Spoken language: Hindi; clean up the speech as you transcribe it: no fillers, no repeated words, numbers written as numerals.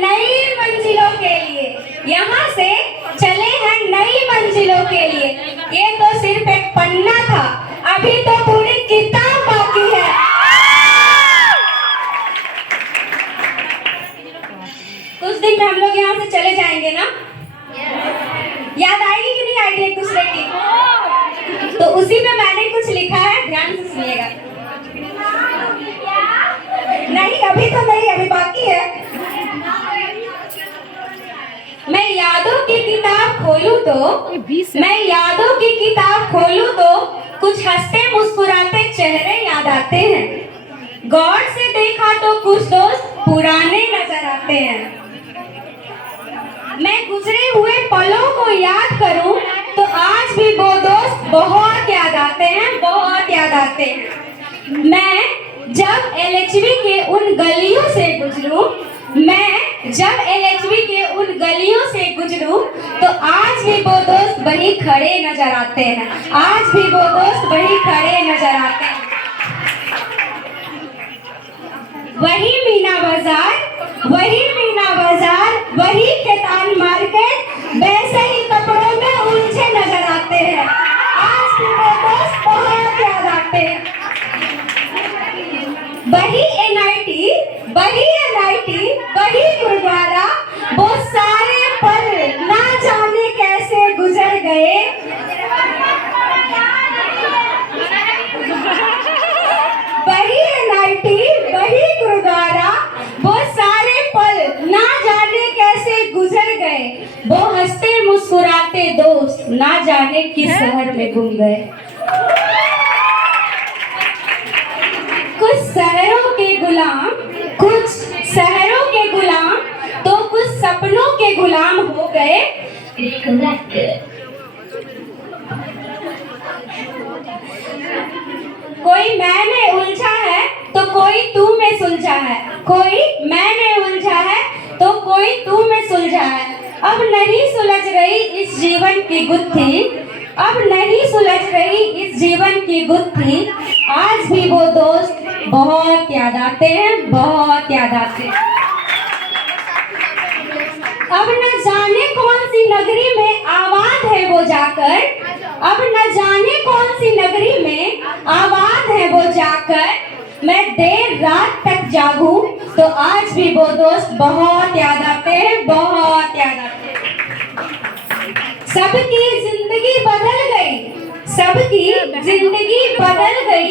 नई मंजिलों के लिए, यहाँ से चले हैं नई मंजिलों के लिए। ये तो सिर्फ एक पन्ना था, अभी तो पूरी किताब बाकी है। कुछ दिन में हम लोग यहाँ से चले जाएंगे ना? याद आएगी कि नहीं आएगी एक दूसरे की? तो उसी में मैंने कुछ लिखा है, ध्यान से सुनिएगा। नहीं अभी तो नहीं, अभी बाकी है। मैं यादों की किताब खोलूं तो कुछ हंसते मुस्कुराते चेहरे याद आते हैं। गौर से देखा तो कुछ दोस्त पुराने नजर आते हैं। मैं गुजरे हुए पलों को याद करूं तो आज भी वो दोस्त बहुत याद आते हैं, बहुत याद आते हैं। मैं जब LHV के उन गलियों से गुजरूं तो आज भी वो दोस्त वही खड़े नजर आते हैं, आज भी वो दोस्त वही खड़े नजर आते हैं। वही मीना बाजार, वही खेतान मार्केट, वैसे ही कपड़ों में उलझे नजर आते हैं। आज भी वो दोस्त बहुत याद आते हैं। वही NIT, वही गुरुद्वारा, वो सारे पल ना जाने कैसे गुजर गए। वही NIT, वही गुरुद्वारा, वो सारे पल ना जाने कैसे गुजर गए। वो हंसते मुस्कुराते दोस्त ना जाने किस शहर में गुम गए। कुछ शहरों के गुलाम तो कुछ सपनों के गुलाम हो गए। कोई मैं में उलझा है तो कोई तू में सुलझा है, कोई मैं में उलझा है तो कोई तू में सुलझा है। अब नहीं सुलझ रही इस जीवन की गुत्थी, अब नहीं सुलझ रही इस जीवन की गुत्थी। आज भी वो दोस्त बहुत याद आते हैं, बहुत याद आते हैं। अब न जाने कौन सी नगरी में आबाद है वो जाकर, अब न जाने कौन सी नगरी में आबाद है वो जाकर। मैं देर रात तक जागूं तो आज भी वो दोस्त बहुत याद आते हैं, बहुत याद आते हैं। सबकी जिंदगी बदल गई, सबकी जिंदगी बदल गई।